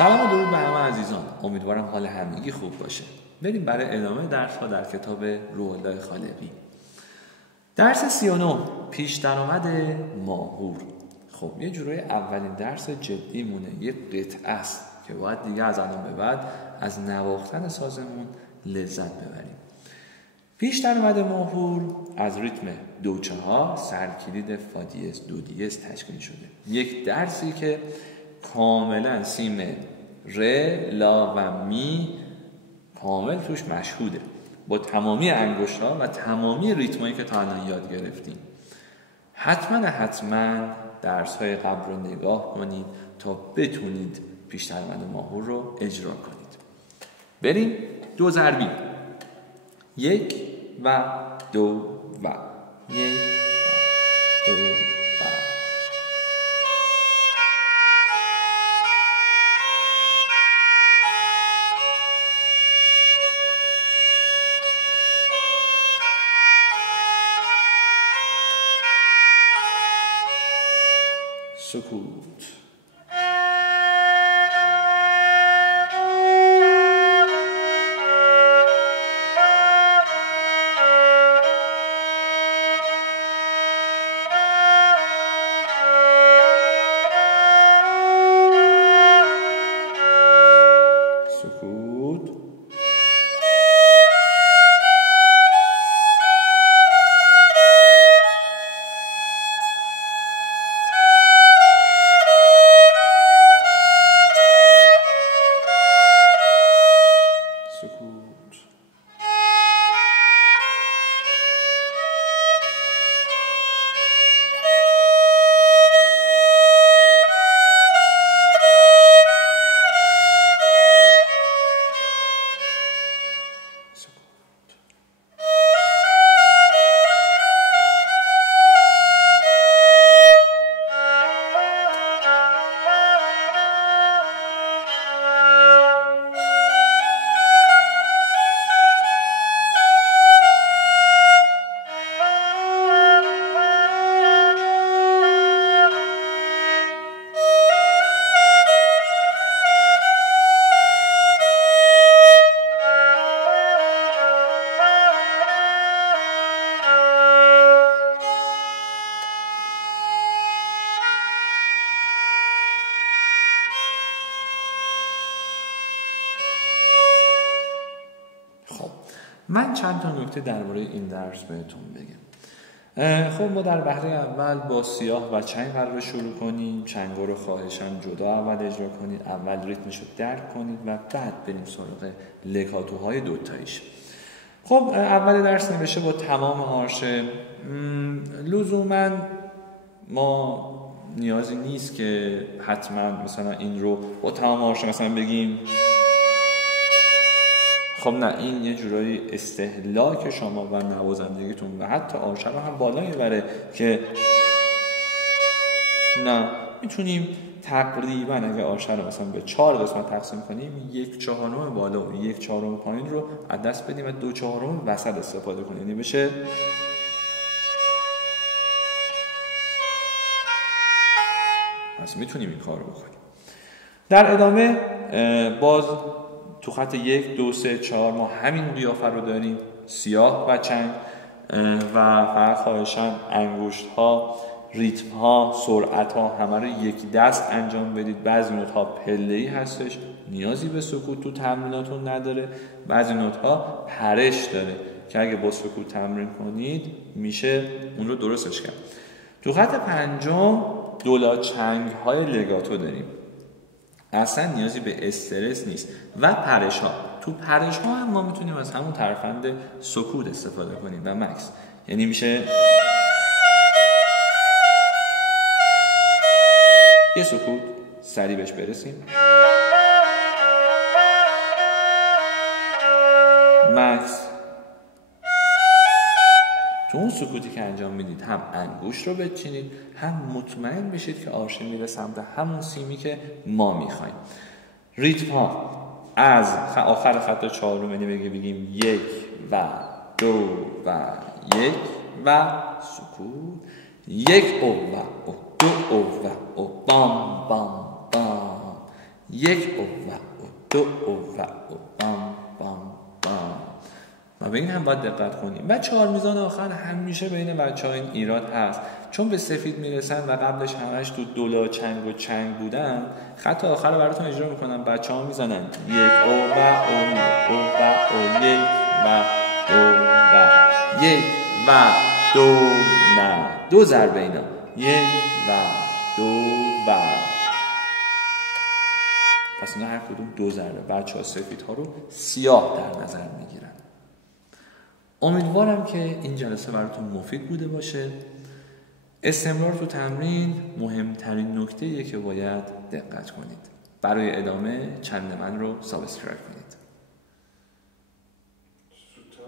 سلام و درود به همه عزیزان. امیدوارم حال همگی خوب باشه. بریم برای ادامه درس ها در کتاب روح الله خالقی. درس 39 پیش درآمد ماهور. خب یه جورای اولین درس جدی مونه، یه قطعه است که باید دیگه از الان به بعد از نواختن سازمون لذت ببریم. پیش درآمد ماهور از ریتم 2/4 سرکلید فا دیез دو دیез تشکیل شده. یک درسی که کاملا سیم ر، لا و می کامل توش مشهوده، با تمامی انگشت‌ها و تمامی ریتمایی که تا الان یاد گرفتیم. حتما درس‌های قبل رو نگاه کنید تا بتونید پیش درآمد ماهور رو اجرا کنید. بریم 2 ضربی 1 و 2 و 1 و 2 و سکوت. سکوت. من چند تا نکته درباره این درس بهتون بگم. خب ما در بهره اول با سیاه و چنگ قرار شروع کنیم. چنگا رو خواهشاً جدا اول اجرا کنید، اول ریتمش رو درک کنید و بعد بریم سراغ لگاتوهای دوتاییش. خب اول درس نوشته با تمام آرشه. لزوماً ما نیازی نیست که حتما مثلا این رو با تمام آرشه مثلا بگیم. خب نه، این یه جورایی استهلاک شما و نوازندگیتون و حتی آرشه رو هم بالا میبره که نه، میتونیم تقریبا اگه آرشه رو مثلا به 4 قسمت تقسیم کنیم 1/4 بالا و 1/4 پایین رو از دست بدیم و 2/4 وسط استفاده کنیم، یعنی بشه پس میتونیم این کار رو بکنیم. در ادامه باز تو خط 1 2 3 4 ما همین قیافه رو داریم، سیاه و چنگ و فقط خواهشاً انگشت ها، ریتم ها، سرعت ها همه رو یک دست انجام بدید. بعضی نوت ها پله‌ای هستش، نیازی به سکوت تو تمریناتون نداره. بعضی نوت ها پرش داره که اگه با سکوت تمرین کنید میشه اون رو درستش کرد. تو خط 5 دولا چنگ های لگاتو داریم، اصلا نیازی به استرس نیست و پرش ها. تو پرش ها هم ما میتونیم از همون ترفند سکوت استفاده کنیم و مکس، یعنی میشه یه سکوت سریع بهش برسیم، مکس. تو اون سکوتی که انجام میدید هم انگشت رو بچینید، هم مطمئن بشید که آرشه میره سمت همون سیمی که ما میخوایم. ریتم ها از آخر خط 4 یعنی بگیم 1 و 2 و 1 و سکوت، 1 او و او، 2 او و او، بام بام بام، 1 او این هم باید دقت کنیم. و 4 میزان آخر همیشه بین بچه‌ها این ایراد هست، چون به سفید میرسن و قبلش همش تو دولا چنگ و چنگ بودن، خط آخر رو براتون اجرا میکنم، بچه‌ها میزنن 1 او و او او و او 1 و 2 و 1 و 2 نه 2 ضربه اینا 1 و 2 و پس اینا هر کدوم 2 ضربه. بچه‌ها سفیدها رو سیاه در نظر میگیرن. امیدوارم که این جلسه براتون مفید بوده باشه. استمرار تو تمرین مهمترین نکته‌ایه که باید دقت کنید. برای ادامه چنل من رو سابسکرایب کنید.